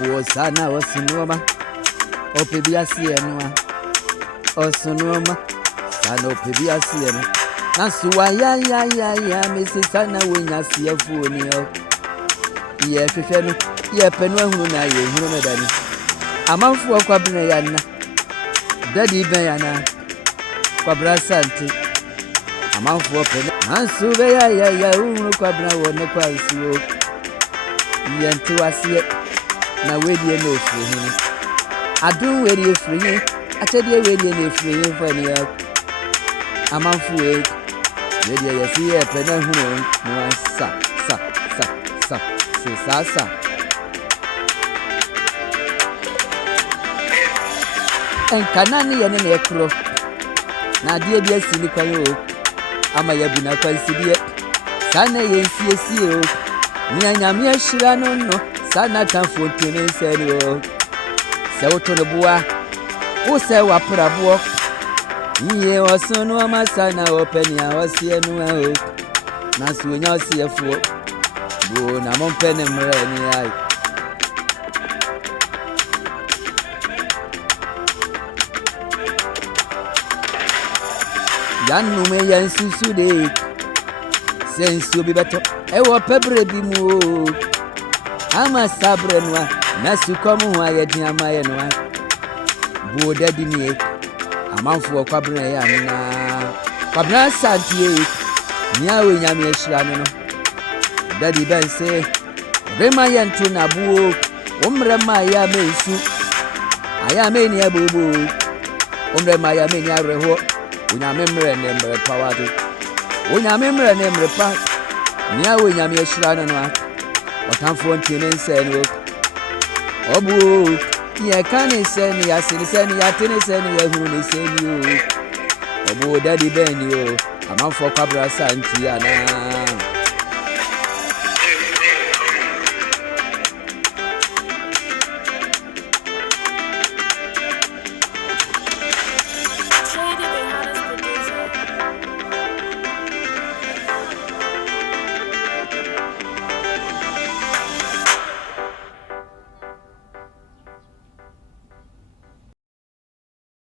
Bo sana osunoma opebiasi enwa osunoma sana opebiasi enwa Nansuwa ya mesi sana wenya siafuoni yo Ye hwehwe no ye penu ahunu na ye hunu na dani Amanfu akwabena ya na Dadi ben ya na kwabra santi Amanfu opene Nansuwe ya hunu kwabena wone kwa nsuo Ye ntiwasiye na wedie no ofiri Adu wedie ofiri Achedie wedie no ofiri fani ya Amanfu wedie yesi ye penu ahunu Mwa sa Enkanani ya nene ekro Na die bia sini kwa yo Ama yabu na kwa isibie Sana yensi yo Nyanyami ashira no Sana kanfontene nseni yo Se utonebuwa Use wapurabuwa Iye wasonu ama sana openi ya wasienu wa Nasu wenya wasiefuo Bo na mompene mreni ai Yanu me yansusu de Sensu bibato Ewa pebre bimu Ama sabre nwa Nasu komu wa yedi ama ye nwa Bo dadi ni Amanfu wa kwabna ya nina Kwabna santi Nyawe nyami eshirano no Dadi bense Rema yantu na buo Umrema ya mensu Aya ni abubu Umrema ya meni areho Unyame mre nemre pawadu Unyame mre nemre pa Nyawe nyami eshirano no Watamfu ntine nseni Obu Ye kani seni ya sini seni ya tini seni ya huni seni Obu dadi beni Amanfu kwabra santi ya na